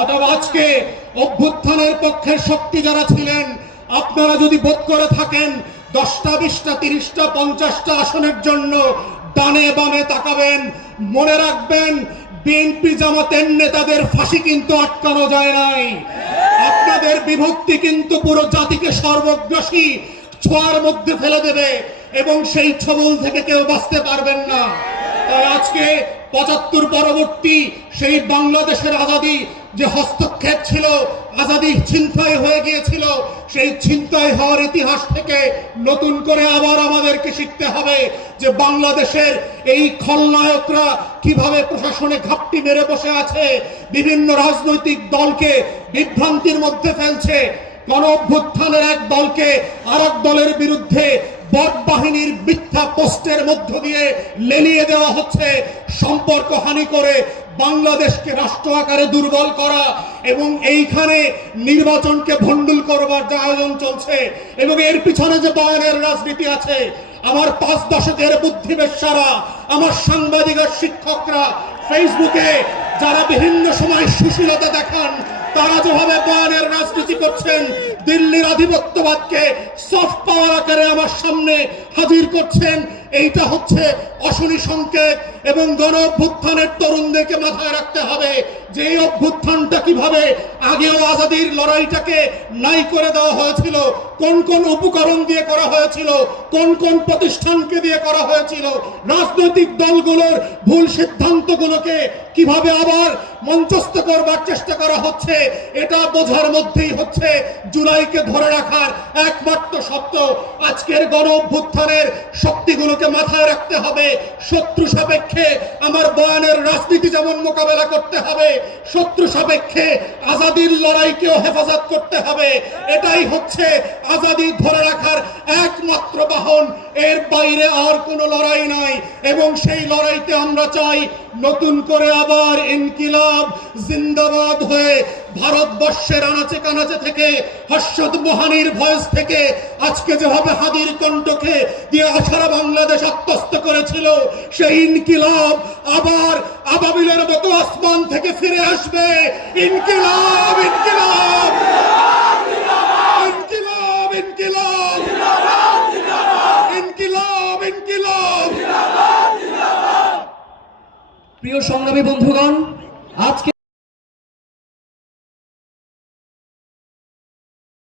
অথবা আজকে অভ্যুত্থানের পক্ষের শক্তি যারা ছিলেন, আপনারা যদি বোধ করে থাকেন 10টা 20টা 30টা 50টা আসনের জন্য ডানে বামে তাকাবেন, মনে রাখবেন বিএনপি জামাতের নেতাদের ফাঁসি কিন্তু আটকানো যায় নাই। আপনাদের বিভক্তি কিন্তু পুরো জাতিকে সর্বগ্রাসী ছোঁয়ার মধ্যে ফেলে দেবে এবং সেই ছবল থেকে কেউ বাঁচতে পারবেন না। তাই আজকে 75 পরবর্তী সেই বাংলাদেশের আজাদী যে হস্তক্ষেপ ছিল, আজাদী ছিনতাই হয়ে গিয়েছিল, সেই ছিনতাই হওয়ার ইতিহাস থেকে নতুন করে আবার আমাদেরকে শিখতে হবে যে বাংলাদেশের এই খলনায়করা কিভাবে প্রশাসনে ঘাপটি মেরে বসে আছে, বিভিন্ন রাজনৈতিক দলকে বিভ্রান্তির মধ্যে ফেলছে, গণ অভ্যুত্থানের এক দলকে আরেক দলের বিরুদ্ধে বট বাহিনীর মিথ্যা পোস্টের মধ্য দিয়ে লেলিয়ে দেওয়া হচ্ছে, সম্পর্ক হানি করে বাংলাদেশকে রাষ্ট্র আকারে দুর্বল করা এবং এইখানে নির্বাচনকে ভণ্ডুল করবার যে আয়োজন চলছে এবং এর পিছনে যে বয়ানের রাজনীতি আছে। আমার 5 দশকের বুদ্ধিবেশ্যারা, আমার সাংবাদিক আর শিক্ষকরা ফেসবুকে যারা বিভিন্ন সময় সুশীলতা দেখান, তারা যেভাবে বয়ানের রাজনীতি করছেন, দিল্লির আধিপত্যবাদকে সফট পাওয়ার আকারে আমার সামনে হাজির করছেন, এইটা হচ্ছে অশনি সংকেত। এবং গণ অভ্যুত্থানের তরুণদেরকে মাথায় রাখতে হবে যে এই অভ্যুত্থানটা কিভাবে আগেও আজাদীর লড়াইটাকে নাই করে দেওয়া হয়েছিল, কোন কোন উপকরণ দিয়ে করা হয়েছিল, কোন কোন প্রতিষ্ঠানকে দিয়ে করা হয়েছিল, রাজনৈতিক দলগুলোর ভুল সিদ্ধান্তগুলোকে কিভাবে আবার মঞ্চস্থ করবার চেষ্টা করা হচ্ছে, এটা বোঝার মধ্যেই হচ্ছে জুলাইকে ধরে রাখার একমাত্র সত্য। আজকের গণ অভ্যুত্থানের শক্তিগুলোকে মাথায় রাখতে হবে, শত্রু সাপেক্ষে আমার বয়ানের রাজনীতি যেমন মোকাবেলা করতে হবে, শত্রু সাপেক্ষে আজাদীর লড়াইকেও হেফাজত করতে হবে। এটাই হচ্ছে আজাদী ধরে রাখার একমাত্র বাহন, এর বাইরে আর কোনো লড়াই নাই। এবং সেই লড়াইতে আমরা চাই নতুন করে আবার ইনকিলাব জিন্দাবাদ হয়ে ভারতবর্ষের আনাচে কানাচে থেকে, হর্ষদ মোহানির ভয়েস থেকে, আজকে যেভাবে হাদির কণ্ঠকে দিয়ে সারা বাংলাদেশ আত্মস্থ করেছিল, সেই ইনকিলাব আবার আবাবিলের মতো আসমান থেকে ফিরে আসবে। ইনকিলাব ইনকিলাব ইনকিলাব ইনকিলাব ইনকিলাব ইনকিলাব। প্রিয় সংগ্রামী বন্ধুগণ, আজকে